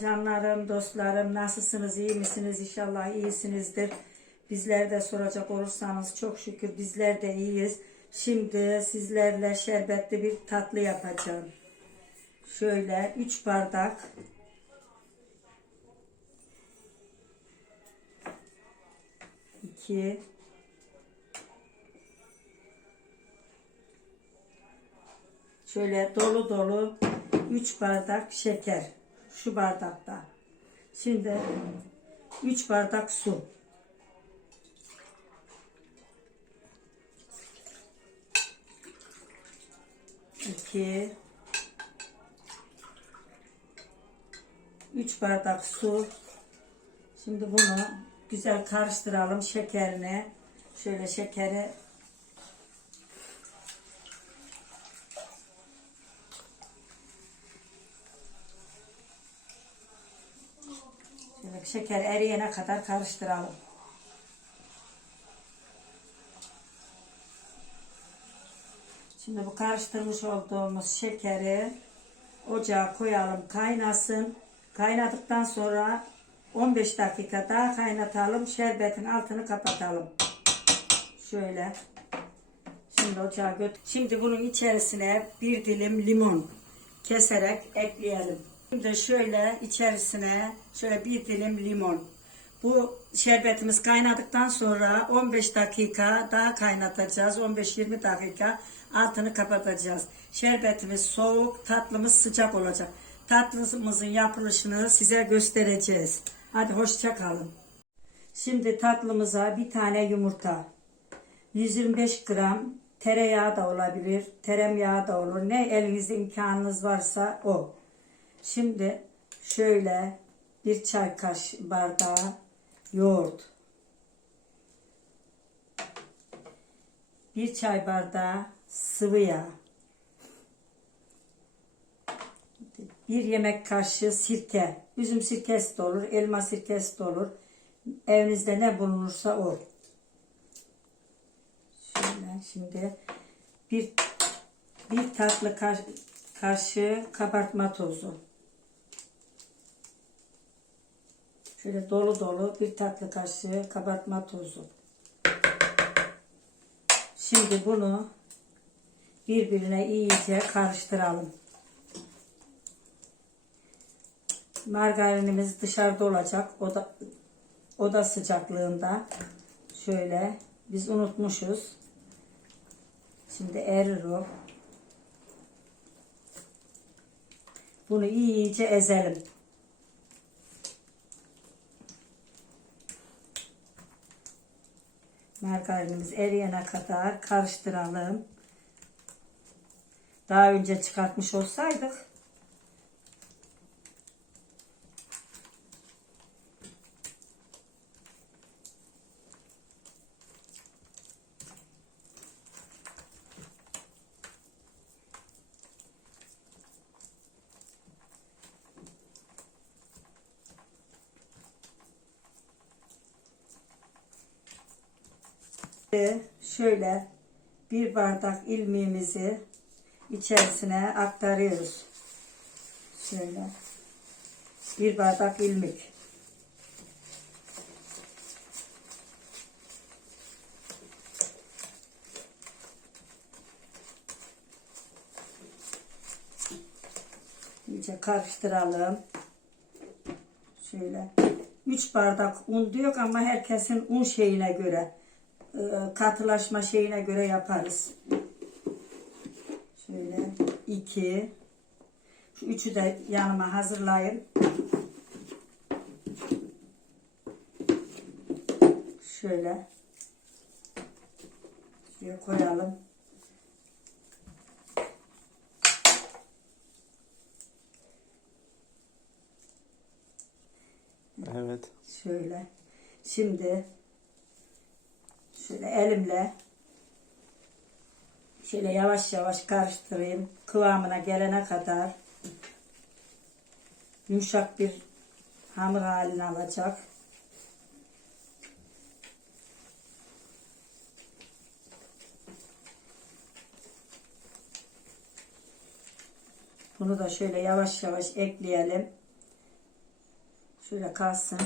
Canlarım, dostlarım nasılsınız, iyi misiniz? İnşallah iyisinizdir. Bizler de soracak olursanız çok şükür bizler de iyiyiz. Şimdi sizlerle şerbetli bir tatlı yapacağım. Şöyle 3 bardak iki şöyle dolu dolu 3 bardak şeker şu bardakta. Şimdi 3 bardak su. İki, üç bardak su. Şimdi bunu güzel karıştıralım şekerine. Şöyle şekeri Şöyle şeker eriyene kadar karıştıralım. Şimdi bu karıştırmış olduğumuz şekeri ocağa koyalım kaynasın. Kaynadıktan sonra 15 dakika daha kaynatalım. Şerbetin altını kapatalım. Şöyle. Şimdi ocağa götür. Şimdi bunun içerisine bir dilim limon keserek ekleyelim. Şimdi şöyle içerisine şöyle bir dilim limon. Bu şerbetimiz kaynadıktan sonra 15 dakika daha kaynatacağız. 15-20 dakika altını kapatacağız. Şerbetimiz soğuk, tatlımız sıcak olacak. Tatlımızın yapılışını size göstereceğiz. Hadi hoşça kalın. Şimdi tatlımıza bir tane yumurta, 125 gram tereyağı da olabilir, teremyağı da olur. Ne elinizde imkanınız varsa o. Şimdi şöyle bir çay kaş bardağı yoğurt. Bir çay bardağı sıvı yağ. Bir yemek kaşığı sirke. Üzüm sirkesi de olur, elma sirkesi de olur. Evinizde ne bulunursa o. Şöyle şimdi bir bir tatlı kaş, kaşığı kabartma tozu. Şöyle dolu dolu bir tatlı kaşığı kabartma tozu. Şimdi bunu birbirine iyice karıştıralım. Margarinimiz dışarıda olacak. Oda, oda sıcaklığında. Şöyle biz unutmuşuz. Şimdi erir o. Bunu iyice ezelim. Margarinimiz eriyene kadar karıştıralım. Daha önce çıkartmış olsaydık şöyle bir bardak ilmiğimizi içerisine aktarıyoruz. Şöyle bir bardak ilmik. İyice karıştıralım. Şöyle 3 bardak un diyor ama herkesin un şeyine göre katılaşma şeyine göre yaparız. Şöyle iki. Şu üçü de yanıma hazırlayın. Şöyle. Şuraya koyalım. Evet. Şöyle. Şimdi şöyle elimle şöyle yavaş yavaş karıştırayım. Kıvamına gelene kadar yumuşak bir hamur halini alacak. Bunu da şöyle yavaş yavaş ekleyelim. Şöyle kalsın.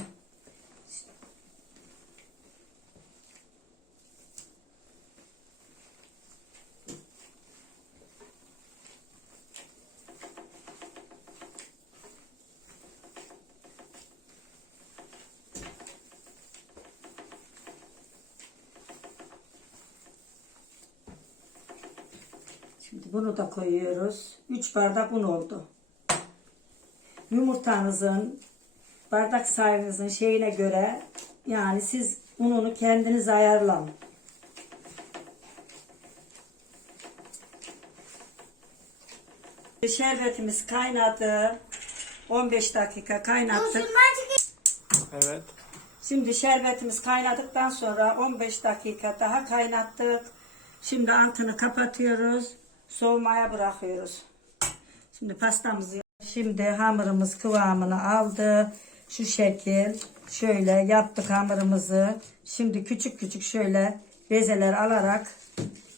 Şimdi bunu da koyuyoruz. 3 bardak un oldu. Yumurtanızın bardak sayınızın şeyine göre yani siz ununu kendiniz ayarlayın. Şerbetimiz kaynadı. 15 dakika kaynattık. Evet. Şimdi şerbetimiz kaynadıktan sonra 15 dakika daha kaynattık. Şimdi altını kapatıyoruz. Soğumaya bırakıyoruz. Şimdi pastamızı Şimdi hamurumuz kıvamını aldı. Şu şekil. Şöyle yaptık hamurumuzu. Şimdi küçük küçük şöyle bezeler alarak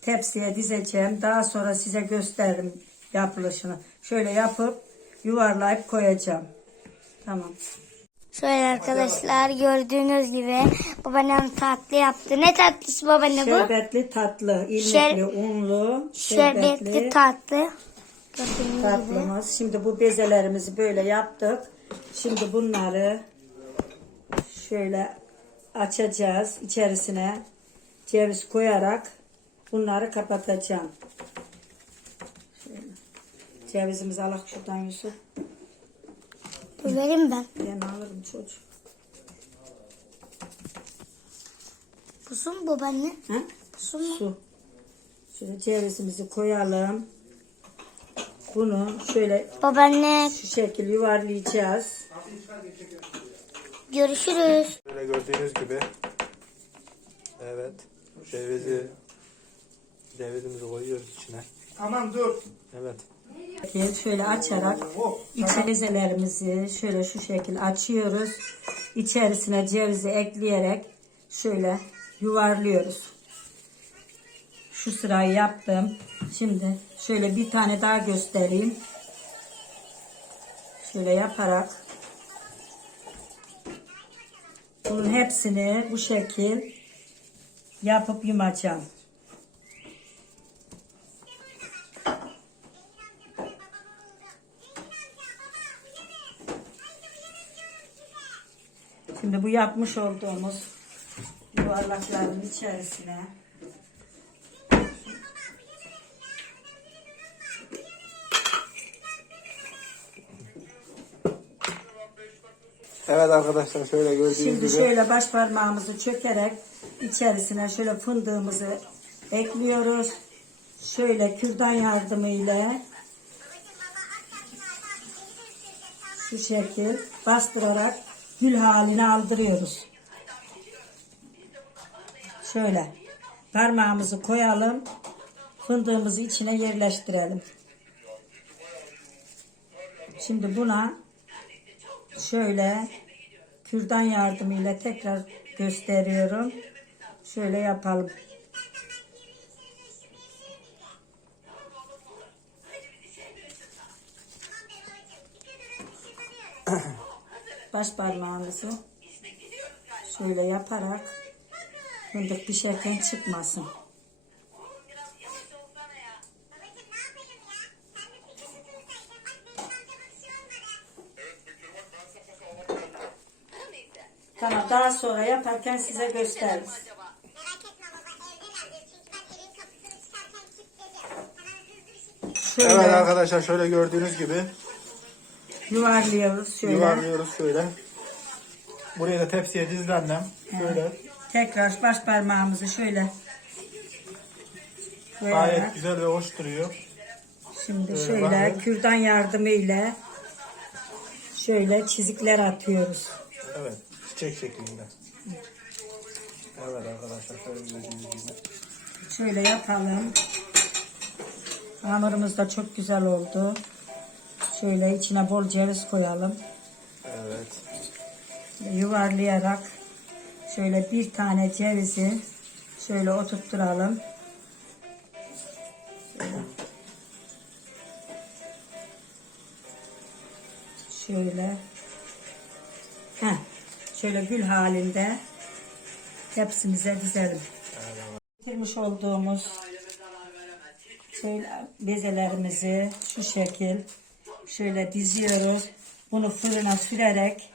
tepsiye dizeceğim. Daha sonra size gösteririm yapılışını. Şöyle yapıp yuvarlayıp koyacağım. Tamam. Şöyle arkadaşlar gördüğünüz gibi babaannem tatlı yaptı. Ne tatlısı babaanne bu? Şerbetli tatlı, ilmekli, Şer- unlu, Şerbetli şerbetli tatlı. Gördüğünüz gibi. tatlımız. Şimdi bu bezelerimizi böyle yaptık. Şimdi bunları şöyle açacağız. İçerisine ceviz koyarak bunları kapatacağım. Şöyle. Cevizimizi alak şuradan Yusuf. Dur vereyim ben. Ben alırım çocuk. Pusu mu babaanne? Ha? Pusu mu? Su. Şöyle cevizimizi koyalım. Bunu şöyle Babaanne şu şekil yuvarlayacağız. görüşürüz. Böyle gördüğünüz gibi. Evet. Cevizi cevizimizi koyuyoruz içine. Tamam dur. Evet. Şöyle açarak içi bezelerimizi şöyle şu şekil açıyoruz. İçerisine cevizi ekleyerek şöyle yuvarlıyoruz. Şu sırayı yaptım. Şimdi şöyle bir tane daha göstereyim. Şöyle yaparak bunun hepsini bu şekil yapıp yumacağım. Yapmış olduğumuz yuvarlakların içerisine Evet arkadaşlar şöyle gördüğünüz şimdi gibi. şöyle baş parmağımızı çökerek içerisine şöyle fındığımızı ekliyoruz. Şöyle kürdan yardımıyla şu şekil bastırarak gül haline aldırıyoruz. Şöyle parmağımızı koyalım. Fındığımızı içine yerleştirelim. Şimdi buna şöyle kürdan yardımıyla tekrar gösteriyorum. Şöyle yapalım. Baş parmağımızı şöyle yaparak fındık pişerken çıkmasın. Tamam daha sonra yaparken size gösteririz. Evet arkadaşlar şöyle gördüğünüz gibi yuvarlıyoruz şöyle. yuvarlıyoruz şöyle. Buraya da tepsiye dizdi annem. Şöyle. Tekrar baş parmağımızı şöyle Gayet koyarak güzel ve hoş duruyor. şimdi Böyle şöyle bakın. kürdan yardımıyla şöyle çizikler atıyoruz. Evet. Çiçek şeklinde. Evet arkadaşlar şöyle gördüğünüz gibi. Şöyle yapalım. Hamurumuz da çok güzel oldu. Şöyle içine bol ceviz koyalım. Evet. Yuvarlayarak şöyle bir tane cevizi şöyle oturtturalım. Şöyle. Heh, şöyle gül halinde tepsimize dizelim. Bitirmiş olduğumuz şöyle bezelerimizi şu şekil şöyle diziyoruz. Bunu fırına sürerek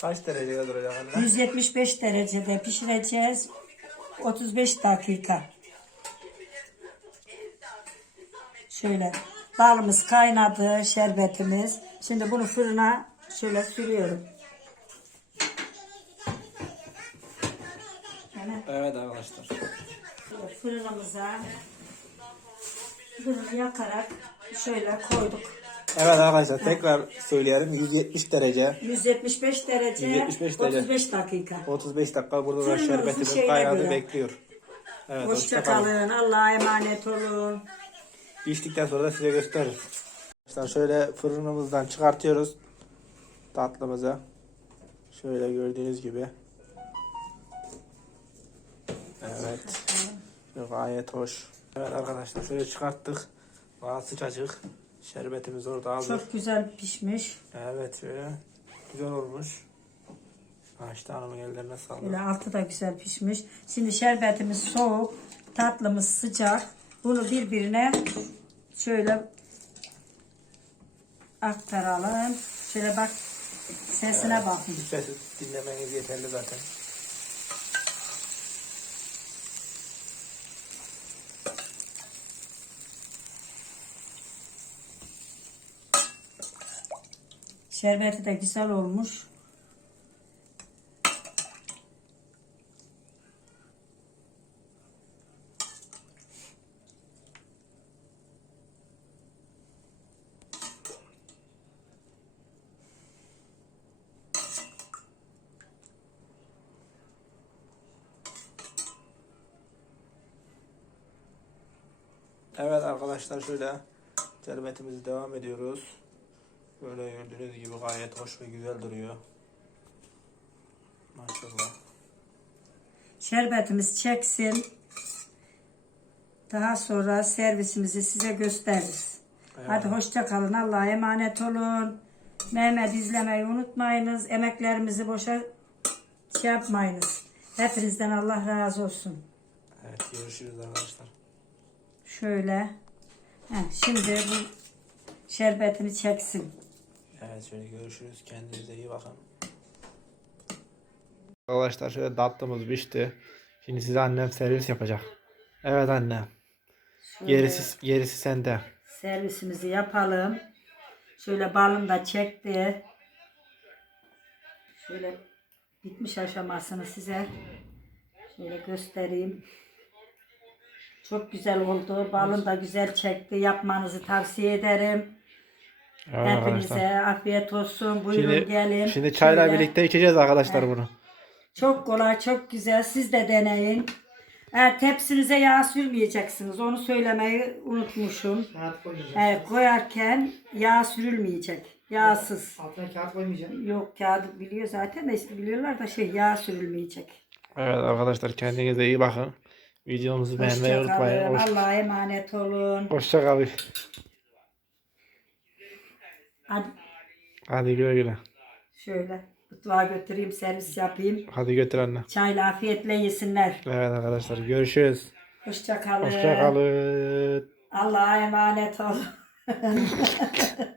Kaç derecede duracak anne? 175 derecede pişireceğiz. 35 dakika. Şöyle balımız kaynadı, şerbetimiz. Şimdi bunu fırına şöyle sürüyorum. Evet arkadaşlar. fırınımıza fırını yakarak şöyle koyduk. Evet arkadaşlar tekrar söyleyelim 170 derece 175 derece, 175 derece. 35 dakika. 35 dakika burada da Fırınımızın şerbetimiz şeyine kaynadı göre. bekliyor. Evet hoşçakalın. Hoşçakalın. Allah'a emanet olun. Piştikten sonra da size gösteririz. Arkadaşlar şöyle fırınımızdan çıkartıyoruz tatlımızı. Şöyle gördüğünüz gibi. Evet. Gayet hoş. Evet arkadaşlar şöyle çıkarttık. Daha sıcacık. Şerbetimiz orada hazır. Çok güzel pişmiş. Evet şöyle. Güzel olmuş. Ayşe Hanım'ın ellerine sağlık. Böyle altı da güzel pişmiş. Şimdi şerbetimiz soğuk. Tatlımız sıcak. Bunu birbirine şöyle aktaralım. Şöyle bak sesine bakın. Sesi dinlemeniz yeterli zaten. Şerbeti de güzel olmuş. Evet arkadaşlar şöyle şerbetimizi devam ediyoruz. Böyle gördüğünüz gibi gayet hoş ve güzel duruyor. Maşallah. Şerbetimiz çeksin. Daha sonra servisimizi size gösteririz. Hadi hoşça kalın. Allah'a emanet olun. Mehmet izlemeyi unutmayınız. Emeklerimizi boşa şey yapmayınız. Hepinizden Allah razı olsun. Evet görüşürüz arkadaşlar. Şöyle. Heh, şimdi bu şerbetini çeksin. Evet şöyle görüşürüz. Kendinize iyi bakın. Arkadaşlar şöyle tatlımız pişti. Şimdi size annem servis yapacak. Evet anne. Şöyle Gerisi, gerisi sende. servisimizi yapalım. Şöyle balım da çekti. Şöyle bitmiş aşamasını size şöyle göstereyim. Çok güzel oldu. Balım da güzel çekti. Yapmanızı tavsiye ederim. Evet Hepinize afiyet olsun. Buyurun Şimdi, gelin. şimdi çayla Şöyle. birlikte içeceğiz arkadaşlar bunu. Çok kolay, çok güzel. Siz de deneyin. Eğer tepsinize yağ sürmeyeceksiniz. Onu söylemeyi unutmuşum. Kağıt koymayacağım. Evet, koyarken yağ sürülmeyecek. Yağsız. Altına kağıt koymayacağım. Yok kağıdı biliyor zaten de biliyorlar da şey yağ sürülmeyecek. Evet arkadaşlar kendinize iyi bakın. Videomuzu beğenmeyi unutmayın. Hoş, Allah'a emanet olun. hoşça kalın. Hadi Hadi güle güle. şöyle mutfağa götüreyim servis yapayım. Hadi götür anne. Çayla afiyetle yesinler. Evet arkadaşlar görüşürüz. Hoşça kalın. Hoşça kalın. Allah'a emanet olun.